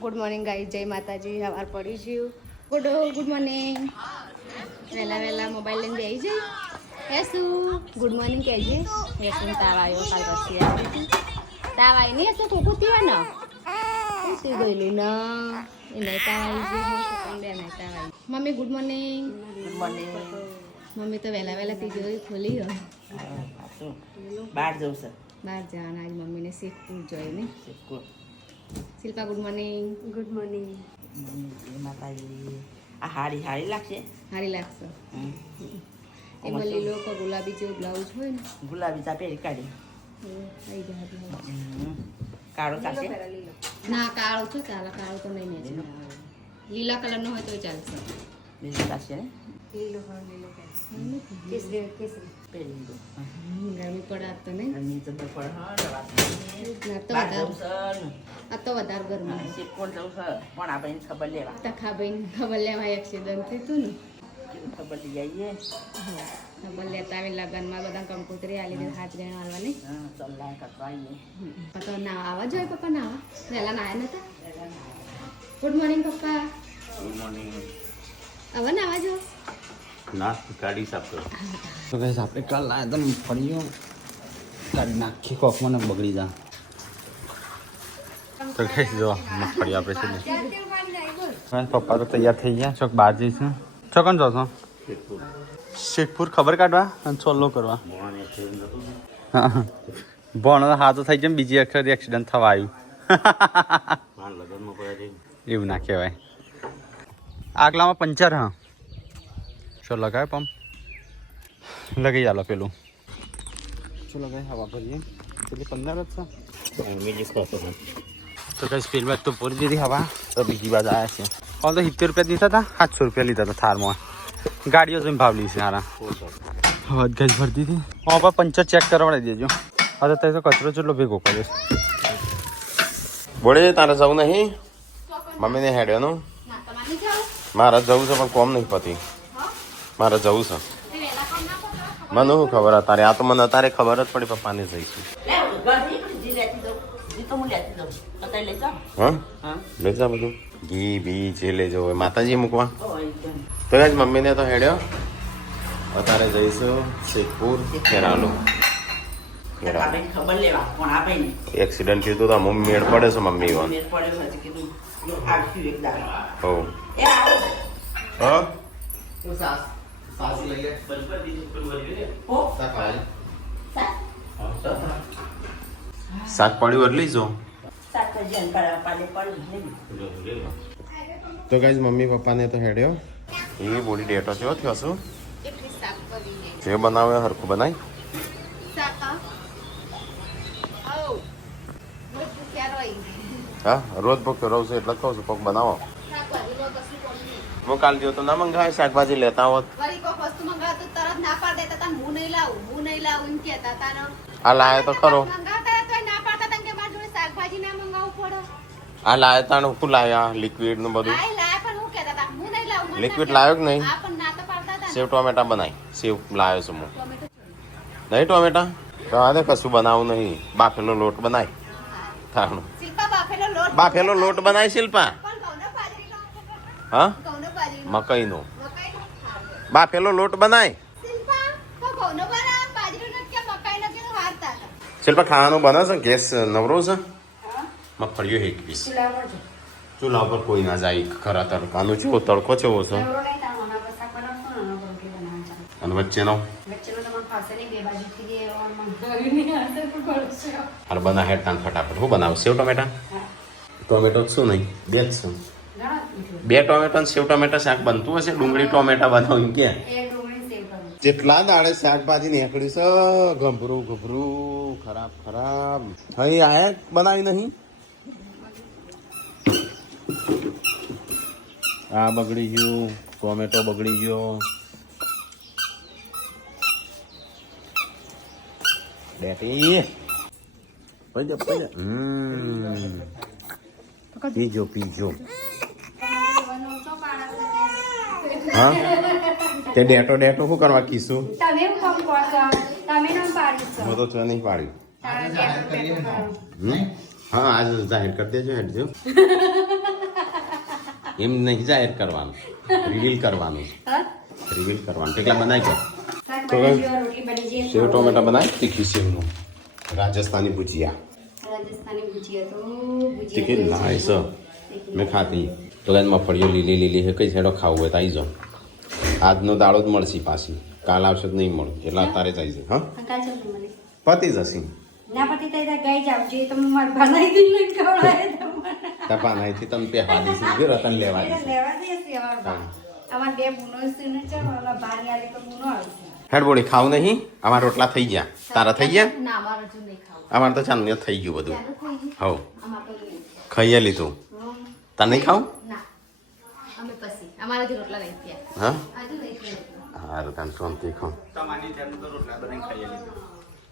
Good morning guys, જય માતાજી. સવાર પડી ગયું. Good morning. વહેલા મોબાઈલ લઈને બેસી જઈ એસું ગુડ મોર્નિંગ કહેજે. એસું તાવ આવ્યો, કાલ રસી આવી તાવ આવી નહીં એસું કોકું થયા ને સુઈ ગયેલી ને એ નહીં તાવ આવી ગયું બે નહીં તાવ આવી. Mummy good morning. Good morning. Mummy તો વહેલા તિજોરી ખોલી ગયો. બહાર જવું છે. બહાર જવાના આજ મમ્મીને શીખવું જોઈએ ને. Shilpa good morning. Good morning. માતાજી આ હાડી લાગશે. સારી લાગશે. એમાં લીલો કે ગુલાબી જેવું બ્લાઉઝ હોય ને ગુલાબી ચા પહેરી કાઢી આવી જાય. કાળો ચાલશે. ના કાળો છે ચાલે, કાળો તો નહીં ને. લીલા કલરનો હોય તો ચાલશે. લીલો ચાલશે ને. લીલો કેસરી પહેરી દો. ગરમી પડે આજ તો નહીં. ગરમી તો પડે. હા આ તો વધારે ગરમી. કોણ જવું છે પણ આપણે ખબર લેવા. ખબર લેવા એક્સિડન્ટ થયું હતું ને. ખબર લઈ આવીએ. ખબર લેતા આવી લગ્નમાં બધા કંકોત્રી આલી દે હાથ ગણ હાલવાની. ચલ્લા કરવા આવીએ. તો ના આવવા જોઈએ પપ્પા ના આવવા વહેલા નાયા નતા. ગુડ મોર્નિંગ પપ્પા. Good morning. હવે ના આવવા જો ના ગાડી સાફ કરો. તો ગાઈસ આપણે કાલ લાયા તો ફળીઓ કાઢી નાખી કોકમાં ને બગડી જા. તો ગાઈસ જો મગફળી આપણે છે ને પપ્પા તો તૈયાર થઈ ગયા. ચોક બહાર જઈશું. ચોકન જો છો શેખપુર ખબર કાઢવા અને ચોલ્લો કરવા. હા ભણો હાથો થઈ જાય બીજી અક્ષર એક્સિડન્ટ થવા આવ્યું. એવું ના કહેવાય. આગલામાં પંચર. હા ચો લગાવે પંપ લગાવી ચાલો પેલું. શું લગાવે હવા ભરીએ પેલી 15 જ છે. તો કઈ સ્પીડ બાદ તો પૂરી દીધી હવા. તો બીજી બાજુ આવ્યા છે. કોણ તો 70 રૂપિયા દીધા હતા, 700 રૂપિયા લીધા હતા થારમાં. ગાડીઓ જોઈને ભાવ લીધી સારા. હવા ગઈ ભરી દીધી. હા પણ પંચર ચેક કરવાડી દેજો. હા તો તો કચરો ચેટલો ભેગો કર્યો. બોલે તારે જવું નહીં મમ્મીને હેડ્યાનું. મારે જવું છે પણ કોમ નહીં પતી. મારે જવું છે. મને શું ખબર તારે? આ તો મને અત્યારે ખબર જ પડી પપ્પાને જઈશું. હા લઈ જા બધું ઘી બી જે લેજો હોય માતાજી મૂકવા. તો જ મમ્મીને તો હેડ્યો. અત્યારે જઈશું શેખપુર ખેરાલુ. ખબર લેવા કોણ આપે ને. એક્સિડન્ટ થયું તો મમ્મી મેળ પડે છે મમ્મી વા. મેળ પડ્યો છે કીધું આવશું એક દાડો. હો એ આવો. હા તો સાસ લઈ લે. ઓ શાક પડ્યું એટલે જો. શાકભાજી અંકારા પાલે પડ્યું નહીં. તો ગાઈઝ મમ્મી પપ્પાને તો હેડ્યો. એ બોડી ડેટો થયો શું એટલી શાક કરી જે બનાવે હરખું બનાય. હા રોજ ભૂખ રહું છું એટલે કહું છું કોક બનાવો. હું કાલ ગયો તો ના મંગાવે શાકભાજી લેતા હોત. આ લાયો તો ખરો. આ લાયો તાણ શું લાયા લિક્વિડ નું બધું. લિક્વિડ લાયો કે નહીં? સેવ ટોમેટા બનાય. સેવ લાયો છું હું. નહીં ટોમેટા તો આ કશું બનાવું નહીં. બાફેલો લોટ બનાય. થાણું બાફેલો લોટ બનાય શિલ્પા. હા મકઈનો બાફેલો લોટ બનાય. શિલ્પા ખાવાનું બને છે? ગેસ નવરો છે? મગફળીઓ એક પીસ ચૂલા ઉપર કોઈ ના જાય. ખરા તડકાનો ચેવો તડકો ચેવો છે. અને વચ્ચેનો હાલ બના હેડ તાન ફટાફટ. શું બનાવું? સેવ ટોમેટા. ટોમેટો શું નહીં બે જ શું? 2 ટોમેટો સેવ ટોમેટા શાક બનતું હશે. ડુંગળી ટોમેટા બનાવું કે જેટલા દાડે શાકભાજી નીકળ્યું છે ગભરું ખરાબ. અહીં આયા બનાવી નહીં. આ બગડી ગયું. ટોમેટો બગડી ગયો. બેટી પીજો. હા તે ડેટો શું કરવા કીશું? હું તો ચો નહીં પાડ્યું. હા આજ જાહેર કરી દેજો હેડજો. એમ નહીં જાહેર કરવાનું, રિવીલ કરવાનું, રિવીલ કરવાનું. કેટલા બનાવી ગયો રોટલી બની જાય. સેવ ટોમેટા બનાવી, તીખી સેવનું રાજસ્થાની ભુજિયા. રાજસ્થાની ભુજિયા તો તીખી નાઈસ મેં ખાધી. તો કાંઈ મગફળીઓ લીલી લીલી છે, કઈ સાઈડો ખાવું હોય તો આવી જાઓ. આજનો દાડો જ મળશે પાછી, કાલ આવશે તો નહીં મળે, એટલે અત્યારે જ આવી જાય. હા પતી જશે. ના પતિ તો ગઈ જાવ જોઈએ તો મારે બનાવી દીને ખવડાવે તમને. તપાનાઈથી તમે પહેવા દઈશું, કે રતન લેવા દઈશું. લેવા દે અમાર બે બુનો છે ને ચાલો ઓલા બાર આલે તો બુનો આવશે. હેડબોડી ખાવું નહીં, અમારા રોટલા થઈ ગયા. તારા થઈ ગયા? ના અમારે હજુ નહીં ખાવું. અમારે તો ચાંદની થઈ ગયું બધું. હવ અમાર તો નહીં. ખાઈએ લીધું. તાર નહીં ખાવું? ના અમે પછી અમારાથી રોટલા નહીં થયા. હા હજુ નહીં થયા. હારું તાન શાંતિ ખાઉં. તમારી જેમ તો રોટલા બનાવીને ખાઈ લીધું.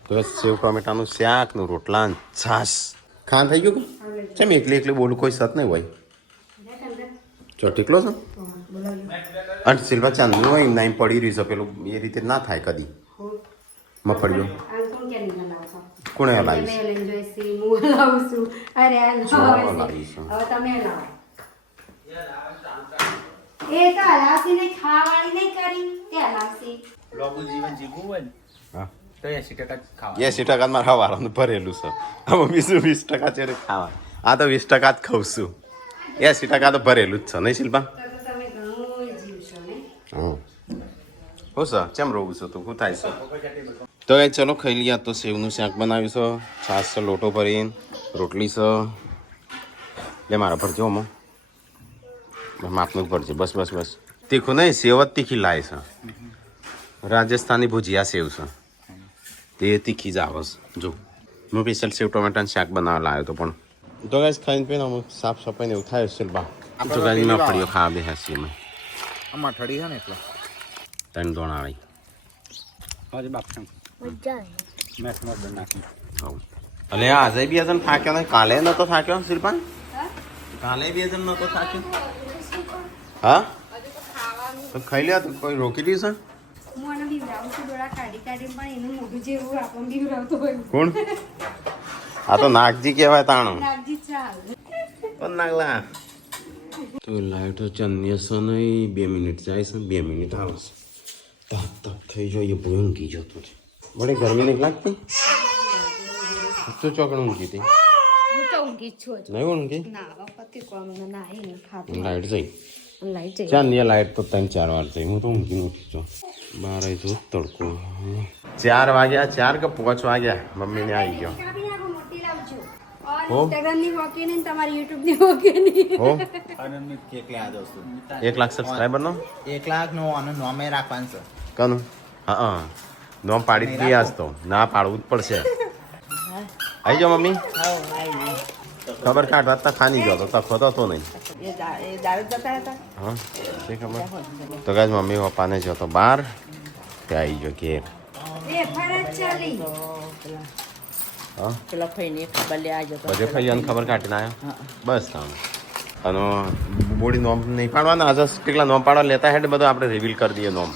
તો સેવ ટોમેટાનું શાક નું રોટલા ને છાશ ખાન થઈ ગયું કે ચમ એકલી એકલી બોલું કોઈ સત નહીં હોય. ચો ટીકલો છે અને સિલ્વા ચાંદનું હોય નાઈ પડી રહ્યું છે પેલું એ રીતે ના થાય કદી મફળ્યો કોણે હલાવીશ લોબુ જીવન જીવવું હોય ને હા તો 80% ખાવા. 80% મારા હવારાનું ભરેલું છે. આમાં બીજું 20% છે ખાવા. આ તો 20% જ ખાઉં છું. 80% તો ભરેલું જ છે નહીં શિલ્પા? હું સર ચેમ રહું છું તું શું થાય છે? તો એ ચલો ખાઈ લઈએ. તો સેવનું શાક બનાવ્યું છે, છાશ છે, લોટો ભરીને રોટલી છે. લે મારા ભરજો આમાં માપનું જ ભરજે. બસ બસ બસ. તીખું નહીં, સેવ જ તીખી લાય છે. રાજસ્થાની ભુજિયા સેવ છે તે તીખી જ આવે છે. જો હું સ્પેશિયલ સેવ ટોમેટાનું શાક બનાવવા લાવ્યો હતો પણ તો ગાઈસ ખાઈને પીને અમુક સાફ સફાઈને એવું થાય શિલ્પા. તો ગાઈસ મેં ફળીઓ ખાવા બેસ્યા છીએ અમે. આમાં ઠડી છે ને એટલે 3 દોણાળી હજી બાપ મેસમાં બન નાખી. અલે આજે બી જણ થાક્યો નહીં, કાલે નતો થાક્યો શિલ્પા? કાલે બી જણ નતો થાક્યો. હા તો ખાઈ લે. તો કોઈ રોકી દીધું છે? હું આને બીવડાવું છું ડોળા કાઢી કાઢી પણ એનું મોઢું જેવું આપણને બીવડાવતો હોય. કોણ? આ તો નાગજી કહેવાય તાણું. નાગજી ચાલ પણ નાગલા તો લાઈટો ચંદીએ છે નહીં. 2 મિનિટ જાય છે, 2 મિનિટ આવે છે. તાપ તાપ થઈ જાય એ ઊંઘી જતો છે. બડે ગરમી નહીં લાગતી? શું ચોકડ ઊંઘી હતી? હું તો ઊંઘી જ છું. નહીં ઊંઘી? ના પતિ કોમ ના હે ખાતું લાઈટ જઈ લાઈટ જઈ. ચાંદીએ લાઈટ તો 3-4 વાર જઈ. હું તો ઊંઘી નથી જો. 12 જો તડકો 4 વાગ્યા, 4 કે 5 વાગ્યા મમ્મીને આવી ગયો. હો ઇન્સ્ટાગ્રામની વોકે ને તમારી યુટ્યુબની વોકે ની. હો અને કેક લઈ આવ્યો છું 1 લાખ સબસ્ક્રાઈબર નો 1 લાખ નો આનું નામે રાખવાનું છે. કનું? હા નોમ પાડી જ ગયા તો ના પાડવું જ પડશે. આવી જાઓ મમ્મી. ખબર કાઢવા તો ખાની ગયો તો તખો તો નહીં. હા શી ખબર. તો ગાઈસ મમ્મી પપ્પાને જો તો બહાર ત્યાં આવી ગયો ઘેર. એ ફરજ ચાલી હા પેલા ફઈને ખબર લે આજો તો બધે ફૈયાને ખબર કાઢીને આવ્યો બસ કામ. અને બોડી નોમ નહીં પાડવાના. આજે કેટલા નોમ પાડવા લેતા હેડ બધું આપણે રિવીલ કરી દઈએ નોમ.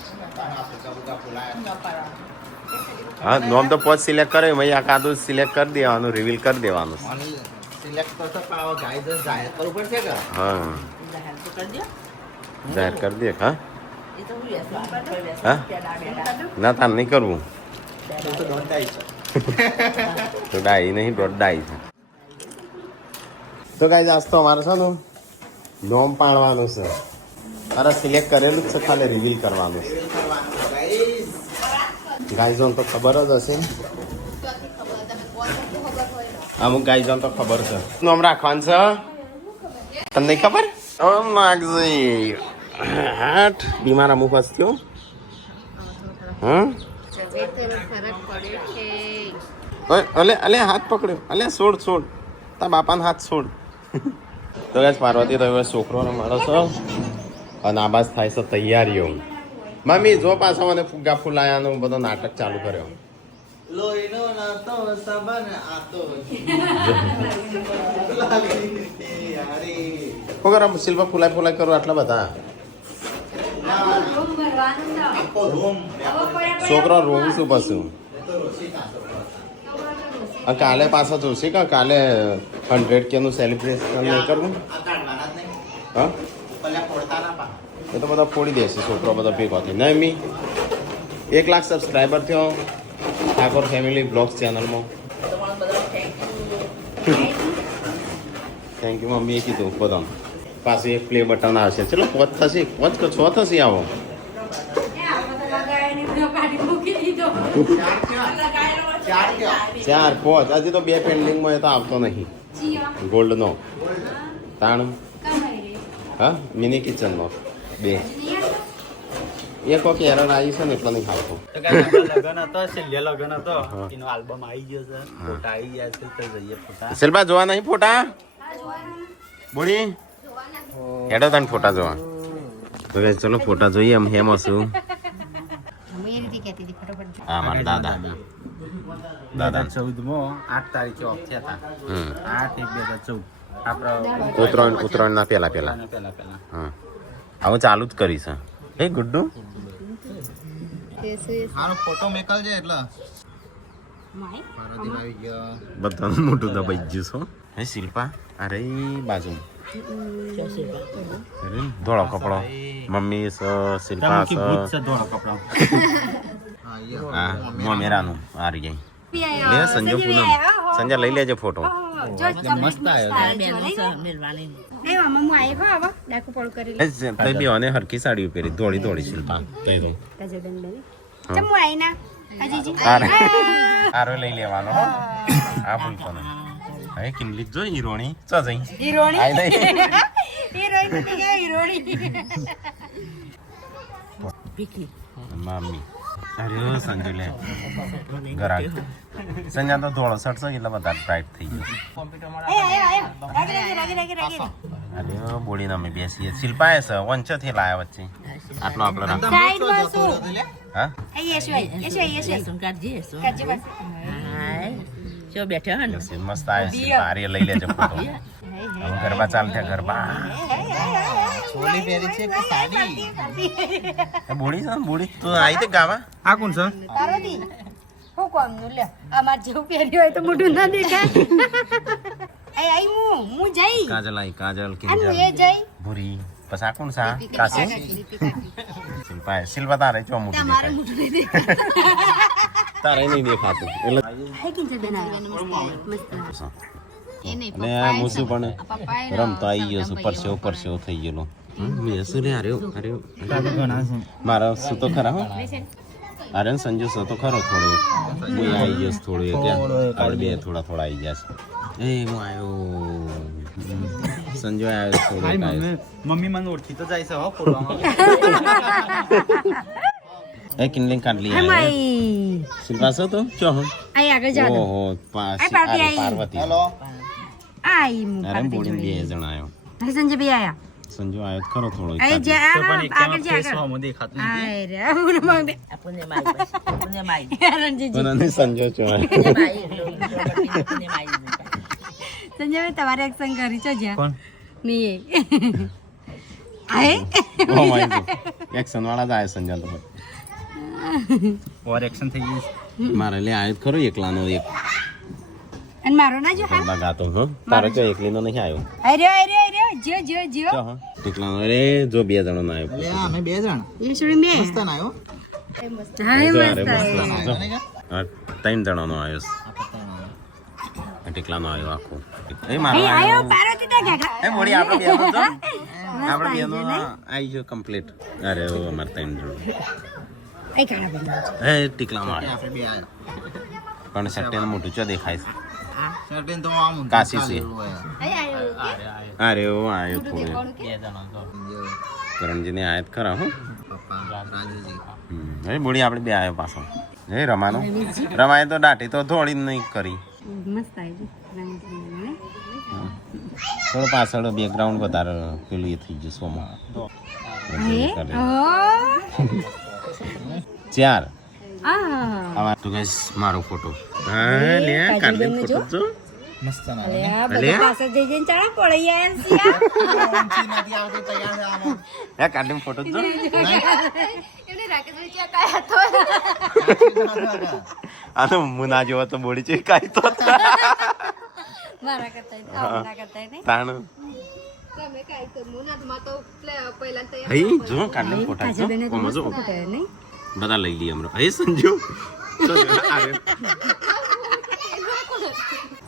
હા નોમ તો પોચ સિલેક્ટ કરે ભાઈ આ કાદું સિલેક્ટ કરી દેવાનું, રિવીલ કરી દેવાનું. સિલેક્ટ કરતો પાવ ગાઈડ જાહેર કરવું પડશે કે હા જાહેર તો કરજો. જાહેર કરી દે. હા એ તો હું વેસવા હા ના તાર નહીં કરવું. તો દોડતા છે. તો ડાઈ નહીં દોઢ ડાઈ છે. તો ગાઈસ આજ તો અમારે છે ને નોમ પાડવાનું છે. અરે સિલેક્ટ કરેલું જ છે, ખાલી રિવીલ કરવાનું છે. ગાઈઝોન તો ખબર જ હશે. અમુક ગાઈઝોન તો ખબર છે. નોમ રાખવાનું છે. તને નહીં ખબર? ઓ માગજી હાટ બીમાર અમુક હસ્તીઓ. હા અલે અલે હાથ પકડ્યો. અલે છોડ છોડ તા બાપાનો હાથ છોડ. તો ગાઈસ પાર્વતી તો હવે છોકરોને મળો છો અને આબાસ થાય છે તૈયારીઓ. મમ્મી જો પાછો મને ફુગ્ગા ફૂલાયાનો બધો નાટક ચાલુ કર્યો. લોહીનો નાતો સબન આતો શું કરો શિલ્પા ફૂલાય ફૂલાય કરો આટલા બધા? છોકરો રોવું છું પાછું. કાલે પાછા જોશે કે કાલે 100K નું સેલિબ્રેશન નહીં કરવું? હા એ તો બધા ફોડી દેશે છોકરો બધો ભેગો થઈ નહીં મી 1 લાખ સબસ્ક્રાઈબર થયો ઠાકોર ફેમિલી બ્લોગ્સ ચેનલમાં થેન્ક યુ મમ્મીએ કીધું બધા પાછું એક પ્લે બટન આવશે ચલો 5 થશે 5 કે 6 થશે આવો ચાર 5 હજી તો 2 પેન્ડિંગમાં એ તો આવતો નહીં ગોલ્ડનો તાણ હા મિની કિચનનો 2 એક વખત એરર આવી છે ને એટલે નહીં આવતો લગન હતો છેલ્લે લગન હતો એનો આલ્બમ આવી ગયો છે ફોટા આવી ગયા છે તો જઈએ ફોટા સેલબા જોવા નહીં ફોટા બોડી હેડો તને ફોટા જોવા તો guys, ચલો ફોટા જોઈએ એમ હેમ હશું હા મારા દાદા 2014 8 તારીખે ઓફ થયા હતા 8/1/2014 આપણે ઉત્તરાયણના પહેલા હા હવે ચાલુ જ કરી છે હે ગુડ્ડુ હારો ફોટો મેકલ છે એટલે આવી ગયો બધાનું મોટું દબાઈ ગયું છો હે શિલ્પા અરે બાજુ અરે ધોળો કપડો મમ્મી શિલ્પા ધોળો કપડા હા મોમેરાનું આ રહી લે સંજય પૂનમ સંજય લઈ લેજે ફોટો મસ્ત આવ્યો તઈ બી અને હરકી સાડી પહેરી ધોળી ધોળી શિલ્પા તઈ તો આરો લઈ લેવાનો આ ભૂલતો નહીં હવે કિંમત જો હીરોણી ચો જઈ મમ્મી અરે સંજય લે ગરાક સંજય તો ધોળો શર્ટ છે એટલે બધા ટાઈટ થઈ ગયો અરે બોડી ના મેં બેસીએ શિલ્પા છે વંચથી લાયા વચ્ચે આટલો આપણો હા મસ્ત આવે શિલ્પા આરે લઈ લેજો ફોટો હવે ગરબા ચાલતા ગરબા છોલી પહેરી છે કે સાડી બોડી છે બોડી તો આવી તે ગાવા આ કોણ છે કાજલ આવી કાજલ કિંજલ ભૂરી પછી આ કોણ છે કાશી શિલ્પા શિલ્પા તારે ચો મોટું તારે નહીં દેખાતું એટલે અને આ મૂસું પણ રમતો આવી ગયો છું પરસેવો થઈ ગયેલો મેસું ને આર્યો મારા શું તો ખરા હો અરે સંજુ શું તો ખરો થોડો હું આવી ગયો થોડું ત્યાં બે થોડા આવી ગયા છે એ હું આવ્યો સંજુ આવ્યો થોડો મમ્મી મને ઓળખી તો જાય છે હો ફોટોમાં એ કિનલિંગ કાઢલી શિલ્પા છો તો ચો હમ ઓહો પાર્વતી હેલો અરે બોડી બે જણ આવ્યો સંજુ આવ્યો ખરો થોડો સંજુ ચો સંજય તમારે એક્શન કરી છો જ્યાં નહીં એક્શન વાળા જ આવ્યા સંજય તો ઓવર એક્શન થઈ ગયું મારે લે આવ્યો ખરો એકલાનો એક અને મારો ના જો ગરબા ગાતો હો તારો ચો એકલીનો નહીં આવ્યો અરે જો એકલાનો અરે જો બે જણો નો આવ્યો લે અમે બે જણ એ છોડી મે મસ્ત ના આવ્યો હા 3 જણો નો આવ્યો ટીકલાનો આવ્યો આખો એ મારો આયો પાર્વતી તા ગાગા એ મોડી આપણે બેનો જો આપણે બેનો આવી ગયો કમ્પ્લીટ અરે ઓ અમાર 3 જણો એ કાણા બંધ એ ટીકલાનો આવ્યો આપણે બે આયા પણ સટ્ટેનું મોટું ચો દેખાય છે સર્ટેન તો આમ કાશી છે આયો અરે ઓ આવ્યો થોડો બે જણા તો કરણજીને આયત ખરા હો પપ્પા રાજુજી હવે બોડી આપણે બે આવ્યો પાછો એ રમાનો રમાય તો દાટી તો થોડી નહીં કરી મસ્ત આવી થોડો પાછળ બેકગ્રાઉન્ડ વધારે પેલું એ થઈ ગયું સોમાં 4 આવા તો ગાઈસ મારો ફોટો હા લે કાઢ ફોટો જો મસ્ત ના બધા પાસે જઈ જઈને ચાણા પડી આયા નથી આવતો તૈયાર આમ હે કાઢ ફોટો જો એમને રાકેશ ભાઈ ચેકાયા તો આ તો મુના જેવો તો બોડી છે કાઈ તો મારા કરતા નહીં તાણ હઈ જો કાઢને ફોટા જો ઓમાં જો બધા લઈ લઈએ હમણાં હઈ સંજો અરે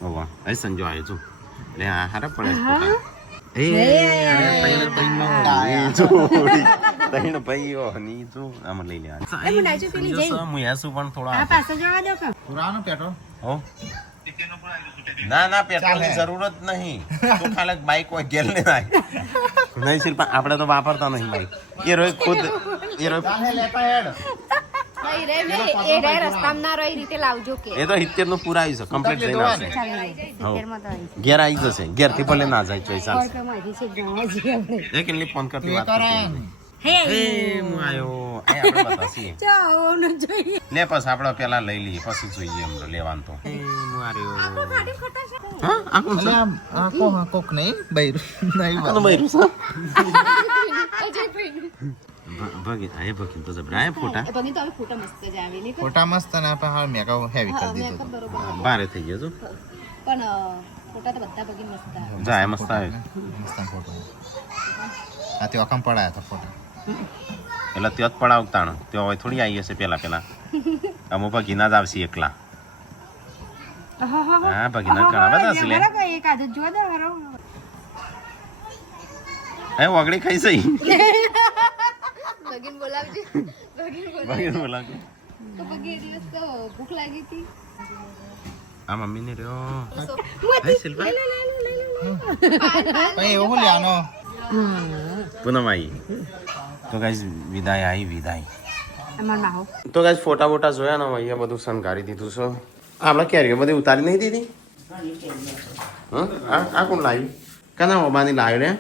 ઓવા હઈ સંજો આવ્યો જો લે આ હારા પડે ફોટા એ અરે તૈણ ભાઈનો તૈણ ભાઈઓ ની જો આમ લઈ લે હું યાસુ પણ થોડા પુરાનો પેટ્રોલ હો ના ના પેટ્રોલની જરૂરત નહીં તું ખાલી બાઈક હોય ગેલ ને નહીં શિલ્પા આપણે તો વાપરતા નહીં બાઈક એ રોય ખુદ એ રોય એ તો 70 નું પૂરા આવી છે કમ્પ્લીટ લઈને આવશે ઘેર આવી જશે ઘેર થી ભલે ના જાય ચોઈસ આવશે એ કેટલી ફોન કરતી વાત કરતી હે હું આયો આ આપણે બતાસીએ લે પછી આપણે પેલા લઈ લઈએ પછી જોઈએ એમ લેવાનું તો હું આર્યો હા આખો કોક નહીં બૈરું નહીં આ તો બૈરું છે ભગી આય ભગી તો જબરા ફોટા ફોટા મસ્ત ને આપણે હાલ મેકઅપ હેવી કરી દીધો બારે થઈ ગયો છો પણ ફોટા તો બધા બગી મસ્ત આવે જાય મસ્ત આવે મસ્ત ફોટો આ તે ઓકમ પડાયા હતા ફોટા એટલે ત્યાં જ પડાવતાણો ત્યાં હવે થોડી આવી હશે પેલા અમુક ભગીના જ આવશે એકલા હા ભગીના ઘણા બધા હશે લે હે ઓગળી ખાઈ સહી બગીન બોલાવજે ભગીન બોલાવજે તો બગી દિવસ તો ભૂખ લાગી હતી આ મમ્મી ને રહ્યો હે શિલ્પા ભાઈ એવું લેવાનો પૂનમ આવી તો ગાઈસ વિદાય આવી વિદાય તો ગાઈસ ફોટા બોટા જોયા ને અહીંયા બધું શણગારી દીધું છે આપણે કેરીઓ બધી ઉતારી નહીં દીધી હા આ કોણ લાવ્યું કના ઓબાની લાવ્યું રે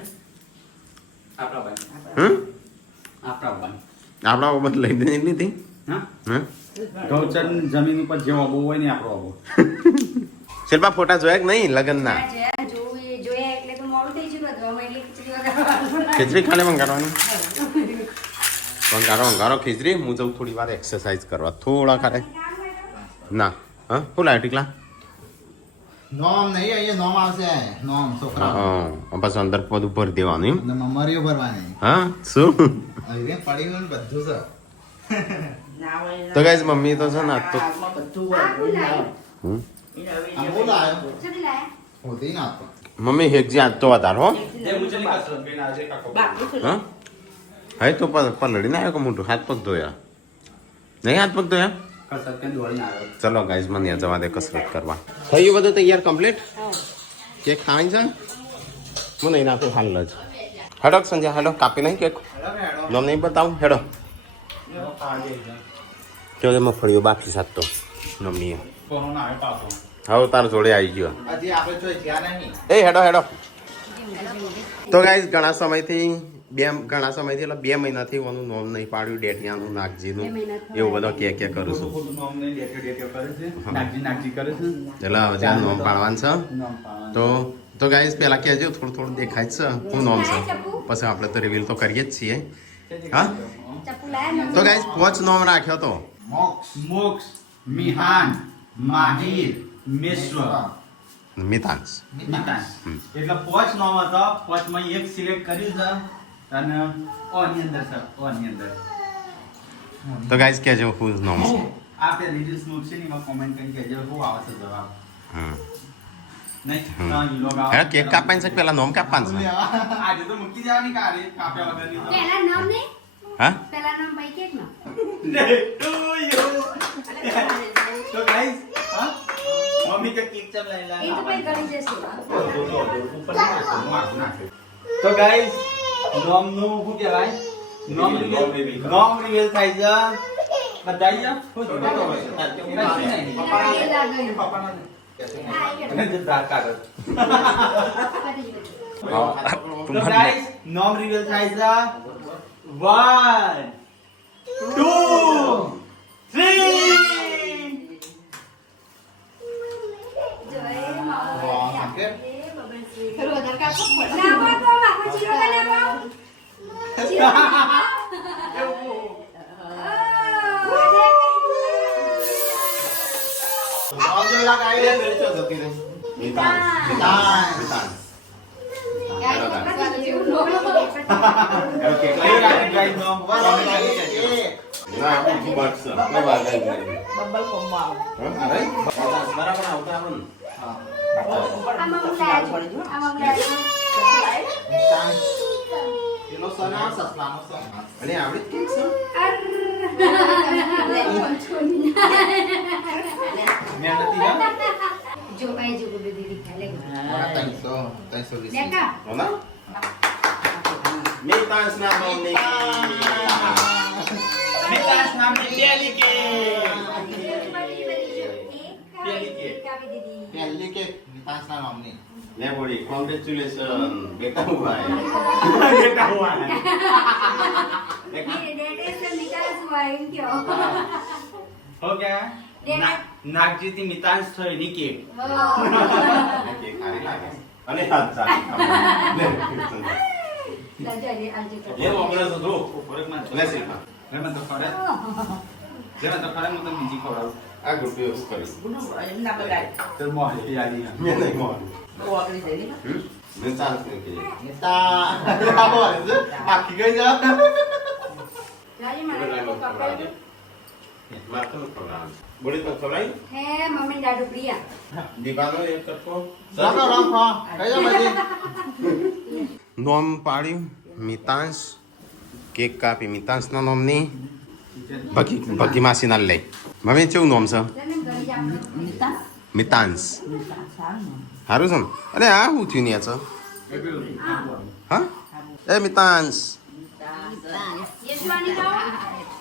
આપણા ઓબત લઈ દે લીધી ગૌચર જમીન ઉપર જેવો બહુ હોય ને આપણો આવો શિલ્પા ફોટા જોયા કે નહીં લગ્નના ખીચડી ખાલી મંગાડવાની મંગાડો ખીચડી હું જઉં થોડી વાર એક્સરસાઇઝ કરવા થોડા ખાલે ના હા શું લાવ્યો ટીકલા નોમ નહીં અહીંયા નોમ આવશે નોમ છોકરા હા પછી અંદર બધું ભરી દેવાનું એમ મમરીઓ ભરવાની હા શું હવે પડી ગયું ને બધું છે તો ગાઈસ મમ્મી તો છે ને આજ તો આ બોલ આવ્યો હોતી ના તો મમ્મી હેકજી આજ તો વધારે હો હા હા તો પલડીને આવ્યો કે મોટું હાથ પગ ધોયા નહીં હાથ પગ ધોયા ચલો ગાઈસ મને જવા દે કસરત કરવા થઈ ગયું બધું તૈયાર કમ્પ્લીટ કેક ખાવાની છે હું નહીં નાખું હાલ જ હેડો સંજય હેડો કાપી નહીં કેક નામ નહીં બતાવું હેડો તો મગફળીઓ બાકી સાત તો મમ્મીએ હવે તાર જોડે આવી ગયો હજી આપણે જોઈ ગયા નહીં એ હેડો હેડો તો ગાઈસ ઘણા સમયથી એટલે 2 મહિનાથી ઓનું નોમ નહીં પાડ્યું ડેટિયાનું નાગજીનું એવું બધો કે કરું છું એટલે હવે નોમ પાડવાનું છે તો ગાઈસ પેલા કહેજો થોડું દેખાય છે શું નોમ છે પછી આપણે તો રિવીલ તો કરીએ જ છીએ હા તો ગાઈસ 5 નોમ રાખ્યો તો મોક્ષ મિહાન માહિર મેશ્વર મિતાંશ એટલે 5 નામ હતા 5 માં એક સિલેક્ટ કર્યું છે અને ઓની અંદર છે ઓની અંદર તો ગાઈસ કહેજો શું નોમ છે આપણે રીલ્સ નું છે ને એમાં કોમેન્ટ કરી કહેજો શું આવે છે જવાબ નહીં લોગ આવે હે કેક કાપવાની છે પેલા નોમ કાપવાનું છે આજે તો મૂકી દેવાની કારે કાપ્યા વગરની તો પેલા નામ ને હા પેલા નામ ભાઈ કેક નો તો ગાઈસ હા મમ્મી કે કેક ચમ લઈ એ તો ભાઈ ગળી જશે તો ગાઈસ નોમ નું શું કહેવાય નોમ રિવીલ થાય છે બતાઈ જા તો ગાઈસ નોમ રિવીલ થાય છે 1 2 મિતાંશ ના આપણે જીવાત છે કોઈ વાત નહીં બબ્બલ કોમ્બો આવે. બરાબર આવતા આવે ને અને આવડે જ કેક છે જો કઈ જો ગુડુ દીદી ખાલે હોના મિતાંશ ના મમ્મી મિતાંશ નામની પહેલી કેક પહેલી કેક મિતાંશ ના નામની ले बोली कांग्रेचुलेशन बेटा हुआ है બેટા હુઆ હે हो गया नागजी થી મિતાંશ થઈ ની કેક के खाने लागे अरे हाथ ये अपना तो दो ફરક માં ले सिखा ઘરમાં તો ખરે જરા તો ખરે હું તમને બીજી ખવડાવું आ ग्रुप पे उस करी ના બગાડ. તો મોહે યાદી मैं नहीं मार તો ઓગળી જઈ ને. मैं चांस नहीं के બાકી ગઈ જા मार तो खबरा बड़ी तो खबराई હે મમ્મી દાડુ પ્રિયા दीवानो एक करको રામ રામ હા કઈ જા માજી नोम पाड्યું મિતાંશ કેક કાપી મિતાંશના નોમની ભગી માસીના લઈ મમ્મી કેવું નોમ છે મિતાંશ સારું છે ને અરે આ શું થયું ને છે હા એ મિતાંશ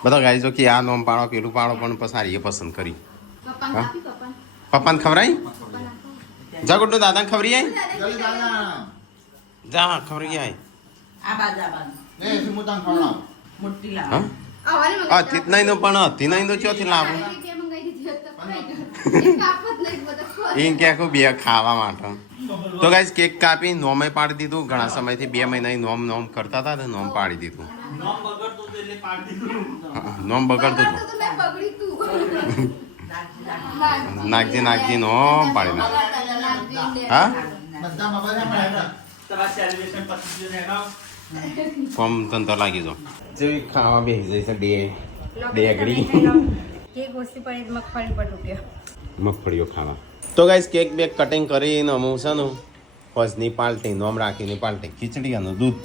બધા ગાઈ જો કે આ નોમ પાડો પેલું પાડો પણ પસારી એ પસંદ કરી હા પપ્પાને ખવરાઈ જા ગુડ્ડુ દાદાને ખવરી આઈ જલ્દી દાદા જા ખવરી આઈ આ બાજુ ને સિમુતાન ખવડાવ મોટી લાવ. હા આ તીતનાઈ નો પણ તીનાઈ નો ચોથી લાવું ઈન કે કો બે ખાવા માટે તો ગાઈસ કેક કાપી નોમે પાડી દીધું ઘણા સમયથી 2 મહિનાની નોમ કરતા હતા ને નોમ પાડી દીધું નોમ બગડતું તો એટલે પાડી દીધું નોમ બગડતું હતું નાગજી નોમ પાડી નાખ હા બધા મબા છે તમારા સેલિબ્રેશન પછી જો ને ફોર્મ તંતર લાગી જો જેવી ખાવા બેસી જઈ છે ડેગડી કેક ઓછી પડી મગફળી પર તૂટ્યો મગફળીઓ ખાવા તો ગાઈસ કેક બેક કટિંગ કરીને અમુક છે ને ફસની પાલટી નોમ રાખીને પાલટી ખીચડી અને દૂધ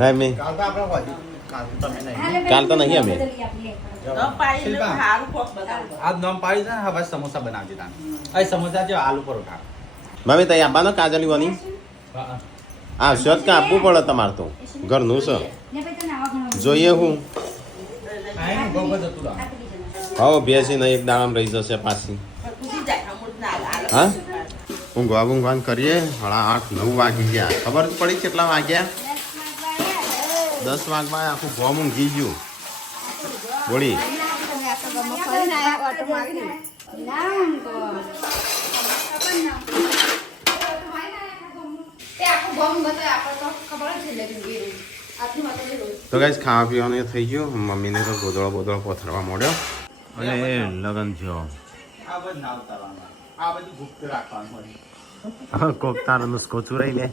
ના મેં કાલ તો આપણે હોય કાલ તો તમે નહીં કાલ તો નહીં અમે તો પાડી લો, સારું કોક બતાવો. આજ નામ પાડી છે ને હવે સમોસા બનાવજે તાન આ સમોસા જો આલુ પરોઠા મમ્મી તઈ આવવાનો કાજલી વાની આ શોધ કે આપવું પડે તમારે તો ઘરનું છે જોઈએ હું આઈ બહુ બધું હતું લા હવે બેસી ને એક દાડામાં રહી જશે પાછી કૂદી જાય, અમૃત ના હાલે. હા ઊંઘવાન કરીએ હળા 8-9 વાગી ગયા ખબર જ પડી કેટલા વાગ્યા 10 વાગમાં આખું ગોમ ઊંઘી ગયું બોલી તો ગાઈસ ખાવા પીવાનું થઈ ગયું મમ્મીને તો ગોદળો પોથરવા મોડ્યો અને લગન થયો આ બધું ના ઉતારવાનું આ બધું ગુપ્ત રાખવાનું હોય કોક તારો નુસ્કો ચુરાઈ લે